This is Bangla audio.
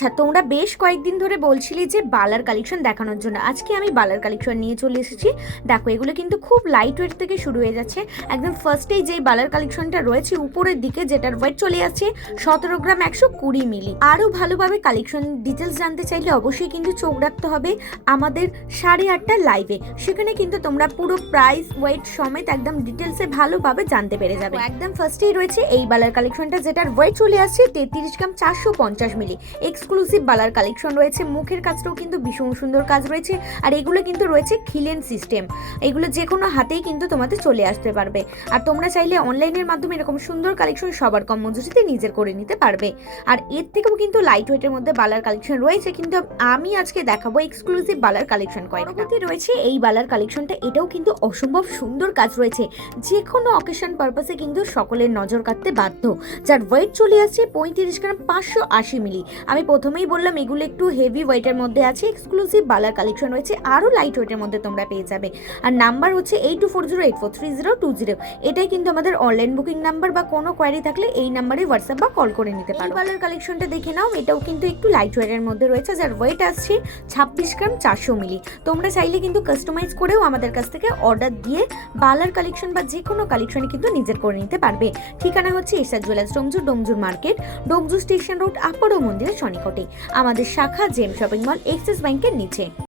আচ্ছা, তোমরা বেশ কয়েকদিন ধরে বলছিলে যে বালার কালেকশন দেখানোর জন্য। আজকে আমি বালার কালেকশন নিয়ে চলে এসেছি। দেখো, এগুলো কিন্তু খুব লাইট ওয়েট থেকে শুরু হয়ে যাচ্ছে। একদম ফার্স্টেই যেই বালার কালেকশনটা রয়েছে উপরের দিকে, যেটার ওয়েট চলে যাচ্ছে 17 গ্রাম 120 মিলি। আরও ভালোভাবে কালেকশন ডিটেলস জানতে চাইলে অবশ্যই কিন্তু চোখ রাখতে হবে আমাদের 8:30 লাইভে। সেখানে কিন্তু তোমরা পুরো প্রাইস ওয়েট সমেত একদম ডিটেলসে ভালোভাবে জানতে পেরে যাবে। একদম ফার্স্টেই রয়েছে এই বালার কালেকশনটা, যেটার ওয়েট চলে আসছে 33 গ্রাম 450 মিলি। এক্সক্লুসিভ বালার কালেকশন রয়েছে। মুখের কাজটাও কিন্তু ভীষণ সুন্দর কাজ রয়েছে। আর এগুলো কিন্তু রয়েছে খিলেন সিস্টেম। এগুলো যে কোনো হাতেই কিন্তু তোমাদের চলে আসতে পারবে। আর তোমরা চাইলে অনলাইনের মাধ্যমে এরকম সুন্দর কালেকশন সবার কম মজুরিতে নিজের করে নিতে পারবে। আর এর থেকেও কিন্তু লাইট ওয়েটের মধ্যে বালার কালেকশন রয়েছে, কিন্তু আমি আজকে দেখাবো এক্সক্লুসিভ বালার কালেকশন কয়েকটা রয়েছে। এই বালার কালেকশনটা এটাও কিন্তু অসম্ভব সুন্দর কাজ রয়েছে। যে কোনো অকেশন পারপাসে কিন্তু সকলের নজর কাটতে বাধ্য। যার ওয়েট চলে আসছে 35 গ্রাম 580 মিলি। আমি প্রথমেই বললাম এগুলো একটু হেভি ওয়েটের মধ্যে আছে। এক্সক্লুসিভ বালার কালেকশন রয়েছে, আরও লাইট ওয়েটের মধ্যে তোমরা পেয়ে যাবে। আর নাম্বার হচ্ছে 8240843020। এটাই কিন্তু আমাদের অনলাইন বুকিং নাম্বার, বা কোনো কোয়ারি থাকলে এই নাম্বারে হোয়াটসঅ্যাপ বা কল করে নিতে পারো। বালার কালেকশনটা দেখে নাও, এটাও কিন্তু একটু লাইট ওয়েটের মধ্যে রয়েছে, যার ওয়েট আসছে 26 গ্রাম 400 মিলি। তোমরা চাইলে কিন্তু কাস্টমাইজ করেও আমাদের কাছ থেকে অর্ডার দিয়ে বালার কালেকশন বা যে কোনো কালেকশনই কিন্তু নিজের করে নিতে পারবে। ঠিকানা হচ্ছে SR jewellers, Domjur market, Domjur station road, আপাড়ো মন্দিরের সনিকটে। আমাদের শাখা জেম শপিং মল, এক্সিস ব্যাংকের নিচে।